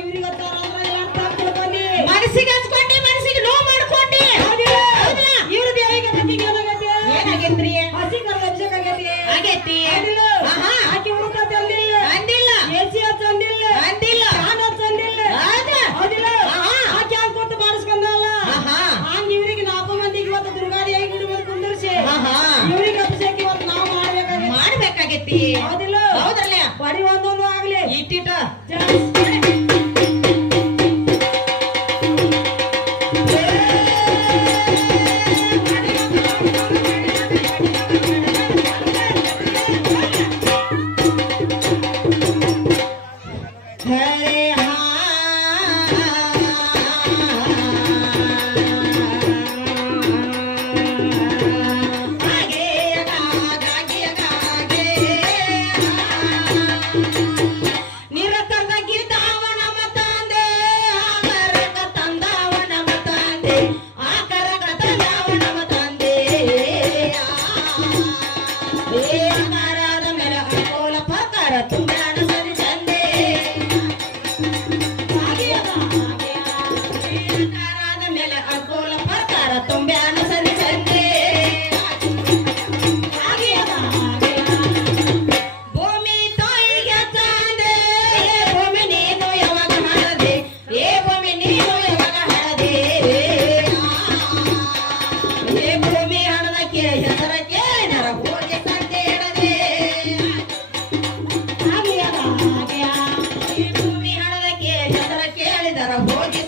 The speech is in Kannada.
ಇವ್ರಿಗೆ ಅರ್ಥ ಆಗ್ತಿರ್ಕೊಂಡಿ ಮನಸ್ಸಿಗೆ ಹಚ್ಕೊಂಡಿ ಮನಸ್ಸಿಗೆ ನೋವು ಮಾಡ್ಕೊಂಡಿ ಇವ್ರ ದೇವಿಗೆ ಮತ್ತಿಗೆ ಏನಾಗೈತ್ರಿ ಹಸಿ ಕರ್ದ ಅಭಿಷೇಕ ಆಗೈತಿ ಆಕೆ ಊಟ ತಂದಿಲ್ಲ ಅಂದಿಲ್ಲ ಎಸಿ ತಂದಿಲ್ಲ ಅಂದಿಲ್ಲ ಚಾನ ತಂದಿಲ್ಲ ಹೌದಿಲ್ಲ ಆಕೆ ಅನ್ಕೊಂತ ಮಾಡಿಸ್ಕೊಂಡಲ್ಲ ಹಂಗ ಇವ್ರಿಗೆ 4 ಮಂದಿಗೆ ಇವತ್ತು ದುರ್ಗಾದೇವಿ ಗುಡಿ ಮುಂದೆ ಕುಂದಿರ್ಸಿ ಇವ್ರಿಗೆ ಅಭಿಷೇಕ ಇವತ್ತು ನಾವು ಮಾಡ್ಬೇಕಾಗೈತಿ ಹೌದಿಲ್ಲ ಹೌದ್ರಲ್ಲ ಬರೀ ಒಂದೊಂದು ಆಗ್ಲಿ ಇಟ್ಟಿಟ ಹೋಗಿ